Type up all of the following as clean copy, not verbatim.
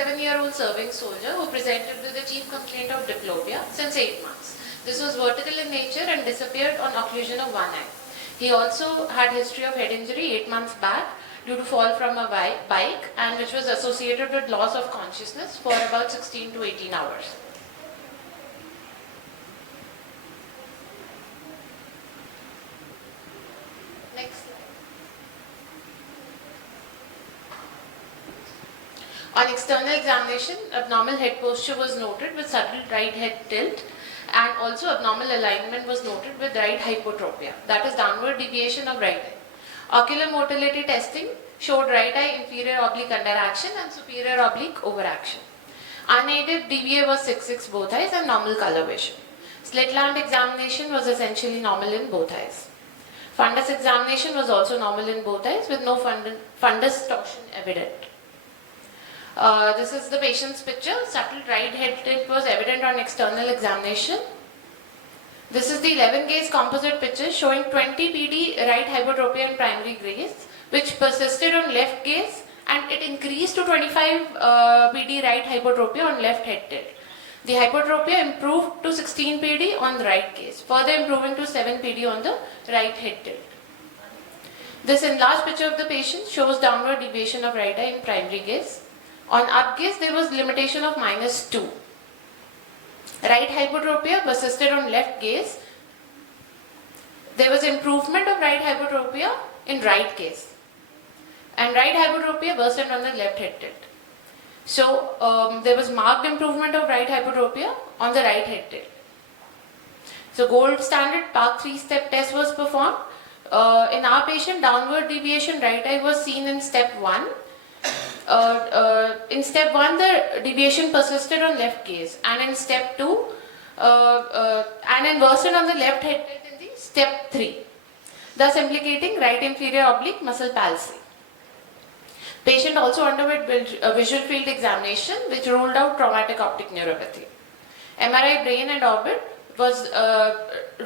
7-year-old serving soldier who presented with the chief complaint of diplopia since 8 months. This was vertical in nature and disappeared on occlusion of one eye. He also had history of head injury 8 months back due to fall from a bike, and which was associated with loss of consciousness for about 16 to 18 hours. Next slide. On external examination, abnormal head posture was noted with subtle right head tilt, and also abnormal alignment was noted with right hypotropia, that is downward deviation of right eye. Ocular motility testing showed right eye inferior oblique underaction and superior oblique overaction. Unaided DVA was 6/6 both eyes and normal color vision. Slit lamp examination was essentially normal in both eyes. Fundus examination was also normal in both eyes with no fundus torsion evident. This is the patient's picture. Subtle right head tilt was evident on external examination. This is the 11 gaze composite picture showing 20 PD right hypotropia in primary gaze, which persisted on left gaze, and it increased to 25 PD right hypotropia on left head tilt. The hypotropia improved to 16 PD on the right gaze, further improving to 7 PD on the right head tilt. This enlarged picture of the patient shows downward deviation of right eye in primary gaze. On up gaze, there was limitation of -2. Right hypotropia persisted on left gaze. There was improvement of right hypotropia in right gaze. And right hypotropia worsened on the left head tilt. So there was marked improvement of right hypotropia on the right head tilt. So gold standard Park 3-step test was performed. In our patient, downward deviation right eye was seen in step 1. In step 1, the deviation persisted on left gaze, and in step 2, and then worsened on the left head tilt in the step 3, thus implicating right inferior oblique muscle palsy. Patient also underwent a visual field examination, which ruled out traumatic optic neuropathy. MRI brain and orbit was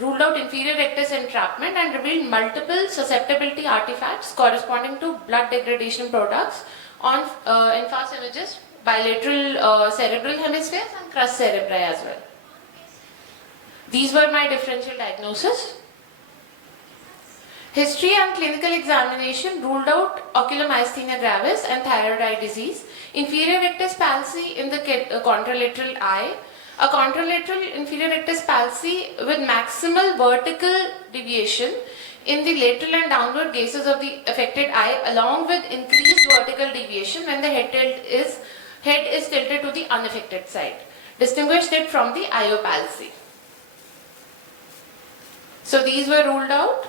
ruled out inferior rectus entrapment and revealed multiple susceptibility artifacts corresponding to blood degradation products on in fast images, bilateral cerebral hemispheres and crus cerebri as well. These were my differential diagnosis. History and clinical examination ruled out ocular myasthenia gravis and thyroid eye disease, inferior rectus palsy in the contralateral eye, a contralateral inferior rectus palsy with maximal vertical deviation in the lateral and downward gazes of the affected eye, along with increased vertical deviation when the head is tilted to the unaffected side, distinguished it from the IO palsy. So these were ruled out.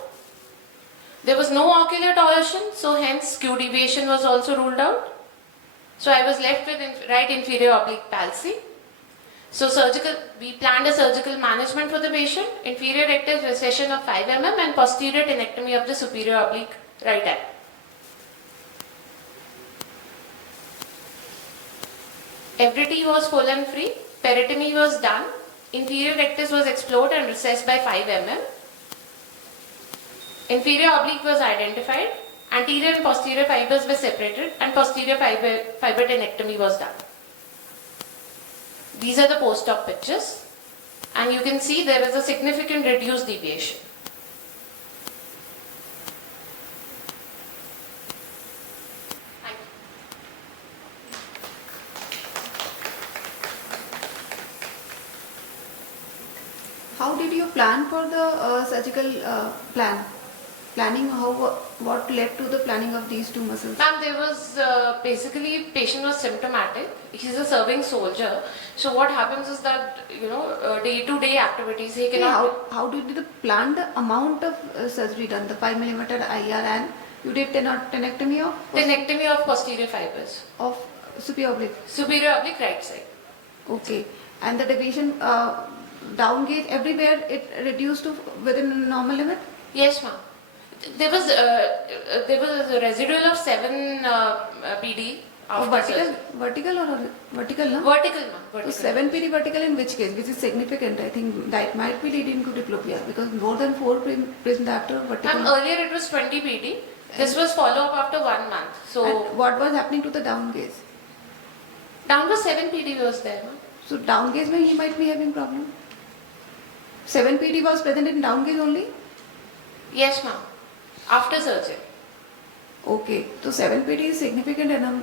There was no ocular torsion, so hence skew deviation was also ruled out. So I was left with right inferior oblique palsy. So we planned a surgical management for the patient, inferior rectus recession of 5 mm and posterior tenectomy of the superior oblique right eye. FDT was full and free, peritomy was done, inferior rectus was explored and recessed by 5 mm. Inferior oblique was identified, anterior and posterior fibers were separated, and posterior fiber tenectomy was done. These are the post-op pictures, and you can see there is a significant reduced deviation. Thank you. How did you plan for the surgical planning? What led to the planning of these two muscles? Ma'am, there was basically patient was symptomatic. He's a serving soldier. So what happens is that day-to-day activities he cannot. How did you plan the amount of surgery done? The 5 mm IR, and you did tenectomy of? Tenectomy of posterior fibers. Of superior oblique? Superior oblique right side. Okay. And the deviation down gauge everywhere it reduced to within a normal limit? Yes, ma'am. There was a residual of 7 PD. Vertical or vertical? No? Vertical, ma'am. So 7 PD vertical in which case? Which is significant. I think that might be leading to diplopia because more than 4 present after vertical. Ma'am, earlier it was 20 PD. This was follow-up after 1 month. So and what was happening to the down gaze? Downward 7 PD was there, ma'am. So down gaze when he might be having problem. 7 PD was present in down gaze only. Yes, ma'am. After surgery. Okay, so 7 PD is significant